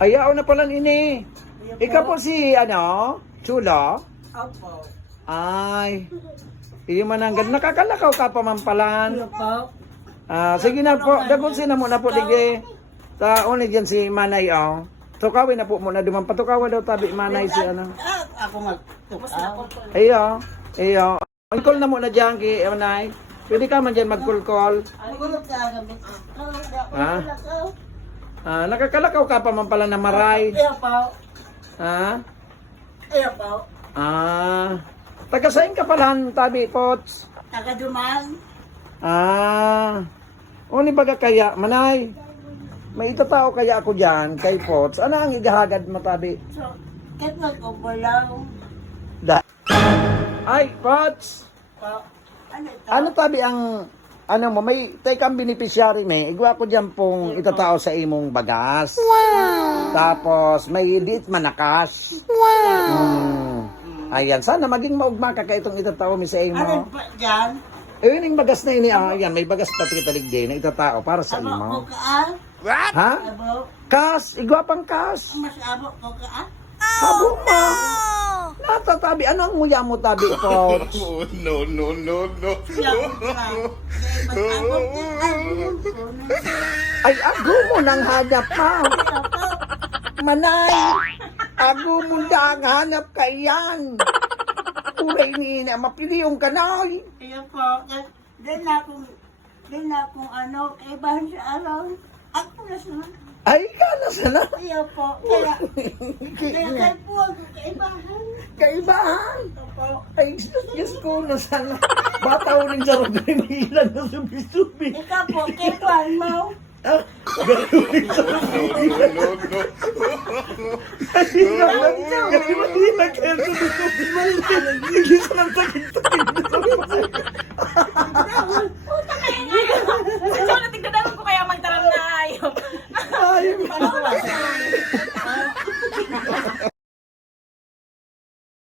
Ayaw na pala ini. Ikaw po si, Chulo? Opo. Ay. Iyo mananggad. Nakakalakaw ka pa mampalan. Opo. Sige na po. Dagunsin na muna po, dige. Uni dyan si Manay, Tukawin na po muna. Duman patukawa daw tabi Manay si Ako magtukaw. Iyo. Call na muna dyan kay Manay. Pwede ka man dyan mag-call. Magulog ka gabi. Nakakalakaw ka pa mampalan na maray. Iyo po. Ha? Iyo po. Tagasain ka palan, tabi, Pots. Tagaduman. Uni baga kaya, Manay. May itatao kaya ako dyan, kay Pots. Ano ang igahagad mo, tabi? So, kahit magkubulaw. Ay, Pots. Po. Ano ito? Ano tabi ang, may take ang beneficiary me. Igwa ko dyan pong itatao sa imong bagas. Wow! Tapos, may diit manakas. Wow! Ayan, sana maging maugma ka itong itatao mi sa imo. Ano pa dyan? Yung bagas na ini, ayan, may bagas pati kitaligday na itatao para sa Abo ko imo. kaan? Ha? Abo? Kas, igwa pang kas. Mas abo ko kaan? Habo ma. Natatabi, ano ang muya mo tabi, Pots? No. Siya ko ka. Mas abo ko kaan? Ay, ago mo nang hanap ma. Manay, ago mo nang hanap ka yan. Uray ni na, mapili yung kanay. Iyo po. Din akong kaibahan sa araw. Ako na sa. Ay, ka na sana. Iyo po. Kaya kayo po ako kaibahan. Kaibahan. Opo. Ay, Diyos ko na sana. Bataw rin sa rugay ni ilan na subi-subi. Ikaw po, kaibahan mo. Galunin sa rugay. Hindi na kaya subi-subi. Hindi sa nang sakit-sakit. So, natigdadalan ko kaya magtaram na ayaw. Ay, Ano ba?